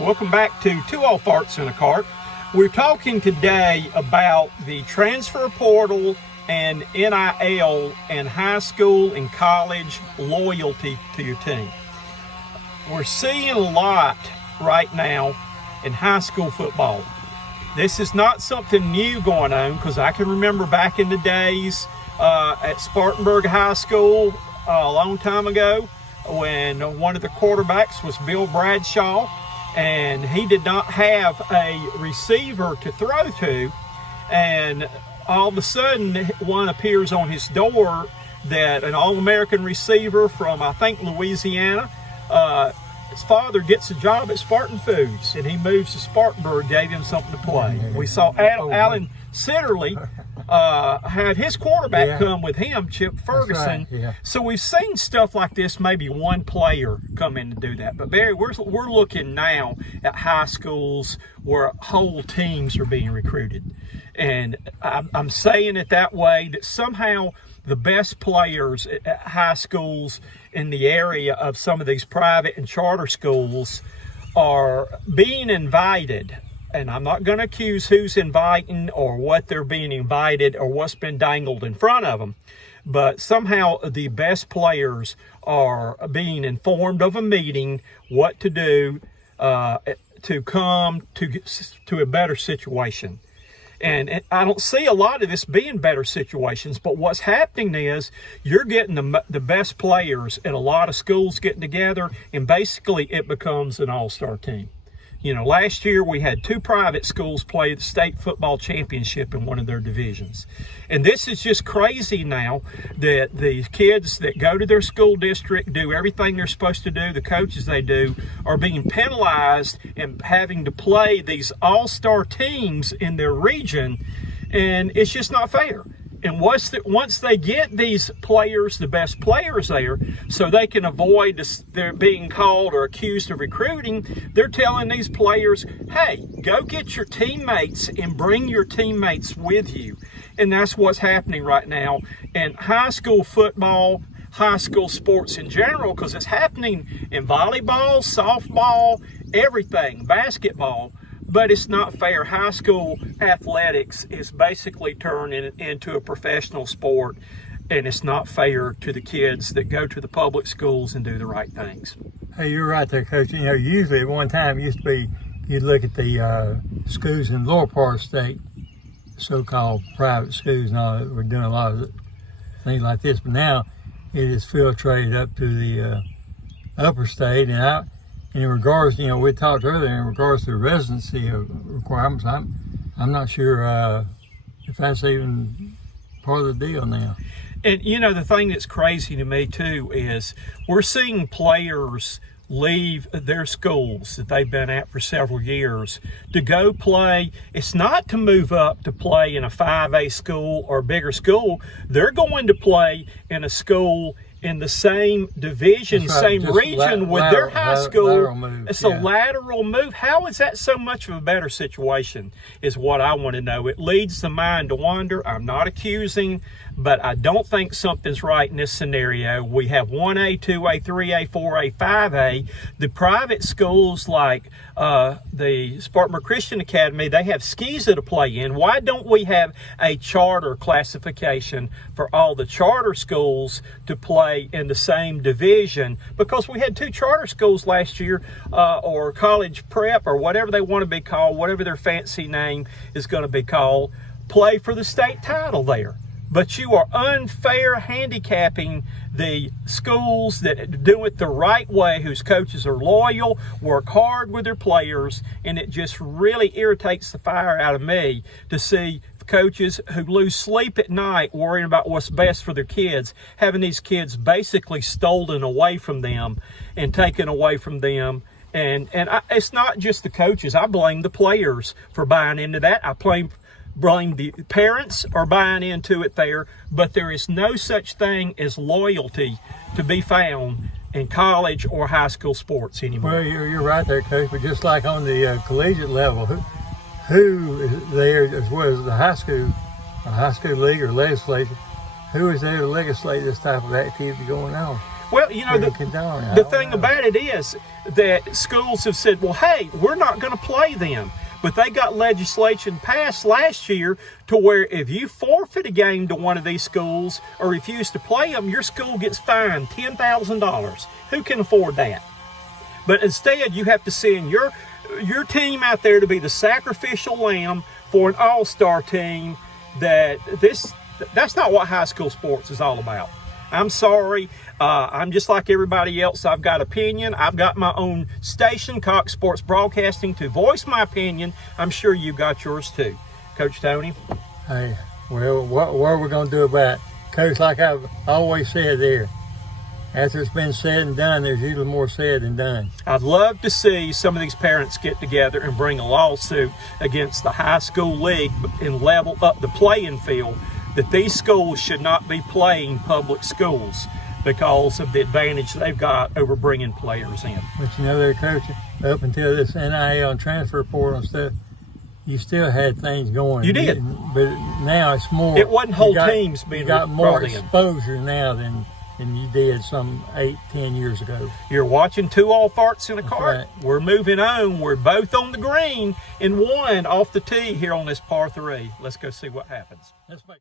Welcome back to Two Old Farts in a Cart. We're talking today about the transfer portal and NIL and high school and college loyalty to your team. We're seeing a lot right now in high school football. This is not something new going on, because I can remember back in the days at Spartanburg High School a long time ago when one of the quarterbacks was Bill Bradshaw, and he did not have a receiver to throw to, and all of a sudden one appears on his door that an All-American receiver from, I think, Louisiana, his father gets a job at Spartan Foods, and he moves to Spartanburg, gave him something to play. We saw Alan Sitterly had his quarterback come with him, Chip Ferguson. Right, yeah. So we've seen stuff like this, maybe one player come in to do that. But Barry, we're looking now at high schools where whole teams are being recruited. And I'm saying it that way, that somehow the best players at high schools in the area of some of these private and charter schools are being invited. And I'm not going to accuse who's inviting or what they're being invited or what's been dangled in front of them. But somehow the best players are being informed of a meeting, what to do to come to a better situation. And I don't see a lot of this being better situations, but what's happening is you're getting the best players at a lot of schools getting together, and basically it becomes an all-star team. You know, last year we had two private schools play the state football championship in one of their divisions. And this is just crazy now that the kids that go to their school district, do everything they're supposed to do, the coaches they do, are being penalized and having to play these all-star teams in their region. And it's just not fair. And once they get these players, the best players there, so they can avoid their being called or accused of recruiting, they're telling these players, hey, go get your teammates and bring your teammates with you. And that's what's happening right now in high school football, high school sports in general, because it's happening in volleyball, softball, everything, basketball. But it's not fair. High school athletics is basically turning into a professional sport, and it's not fair to the kids that go to the public schools and do the right things. Hey, you're right there, Coach. You know, usually at one time it used to be, you'd look at the schools in lower part of the state, so-called private schools and all that, were doing a lot of things like this. But now it is filtrated up to the upper state, and in regards, you know, we talked earlier in regards to the residency requirements. I'm not sure if that's even part of the deal now. And, you know, the thing that's crazy to me, too, is we're seeing players leave their schools that they've been at for several years to go play. It's not to move up to play in a 5A school or bigger school. They're going to play in a school in the same division, right, same region with their high school. It's a lateral move. How is that so much of a better situation is what I want to know. It leads the mind to wonder. I'm not accusing, but I don't think something's right in this scenario. We have 1A, 2A, 3A, 4A, 5A. The private schools like the Spartanburg Christian Academy, they have SCISA to play in. Why don't we have a charter classification for all the charter schools to play in the same division? Because we had two charter schools last year, or college prep, or whatever they want to be called, whatever their fancy name is going to be called, play for the state title there. But you are unfair handicapping the schools that do it the right way, whose coaches are loyal, work hard with their players, and it just really irritates the fire out of me to see coaches who lose sleep at night worrying about what's best for their kids, having these kids basically stolen away from them and taken away from them. And it's not just the coaches. I blame the players for buying into that. I blame the parents are buying into it there, but there is no such thing as loyalty to be found in college or high school sports anymore. Well, you're right there, Coach, but just like on the collegiate level, who is there, as well as the high school league or legislature, who is there to legislate this type of activity going on? Well, you know, the thing about it is that schools have said, well, hey, we're not going to play them. But they got legislation passed last year to where if you forfeit a game to one of these schools or refuse to play them, your school gets fined $10,000. Who can afford that? But instead, you have to send your team out there to be the sacrificial lamb for an all-star team. That's not what high school sports is all about. I'm sorry. I'm just like everybody else. I've got opinion. I've got my own station, Cox Sports Broadcasting, to voice my opinion. I'm sure you got yours too. Coach Toney? Hey, well, what are we going to do about it? Coach, like I've always said there, after it's been said and done, there's usually more said than done. I'd love to see some of these parents get together and bring a lawsuit against the high school league and level up the playing field, that these schools should not be playing public schools because of the advantage they've got over bringing players in. But you know, there, Coach, up until this NIL and transfer portal and stuff, you still had things going. You did. But now it's more. It wasn't whole teams being brought in. You got more exposure now than you did some 8-10 years ago. You're watching two all farts in a cart. Right. We're moving on. We're both on the green and one off the tee here on this par 3. Let's go see what happens. Let's make